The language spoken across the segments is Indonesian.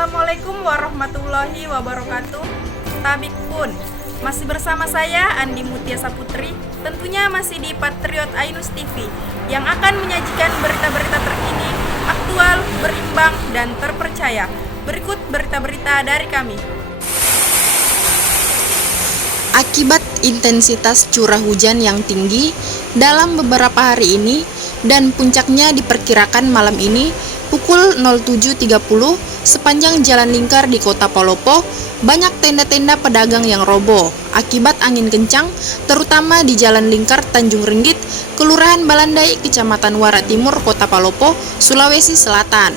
Assalamualaikum warahmatullahi wabarakatuh. Tabik pun masih bersama saya Andi Mutia Saputri, tentunya masih di Patriot Ainus TV yang akan menyajikan berita-berita terkini, aktual, berimbang, dan terpercaya. Berikut berita-berita dari kami. Akibat intensitas curah hujan yang tinggi dalam beberapa hari ini dan puncaknya diperkirakan malam ini pukul 07.30 sepanjang jalan lingkar di Kota Palopo, banyak tenda-tenda pedagang yang roboh akibat angin kencang, terutama di jalan lingkar Tanjung Ringgit, Kelurahan Balandai, Kecamatan Wara Timur, Kota Palopo, Sulawesi Selatan.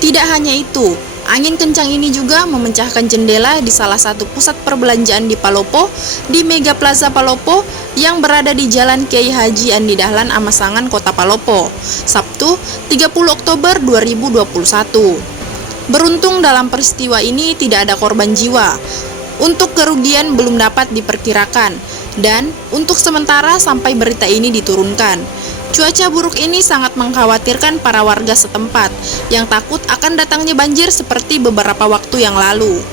Tidak hanya itu, angin kencang ini juga memecahkan jendela di salah satu pusat perbelanjaan di Palopo, di Mega Plaza Palopo yang berada di Jalan Kiai Haji Andi Dahlan Amasangan, Kota Palopo, Sabtu 30 Oktober 2021. Beruntung dalam peristiwa ini tidak ada korban jiwa. Untuk kerugian belum dapat diperkirakan, dan untuk sementara sampai berita ini diturunkan. Cuaca buruk ini sangat mengkhawatirkan para warga setempat yang takut akan datangnya banjir seperti beberapa waktu yang lalu.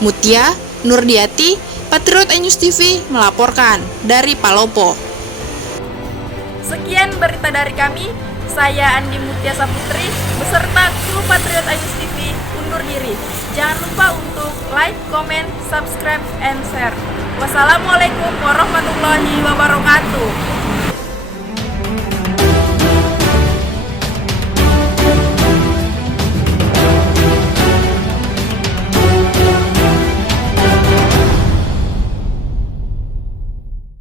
Mutia Nurdiati, Patriot Ainus TV melaporkan dari Palopo. Sekian berita dari kami. Saya Andi Mutia Saputri beserta kru Patriot Ainus TV undur diri. Jangan lupa untuk like, comment, subscribe, and share. Wassalamualaikum warahmatullahi wabarakatuh.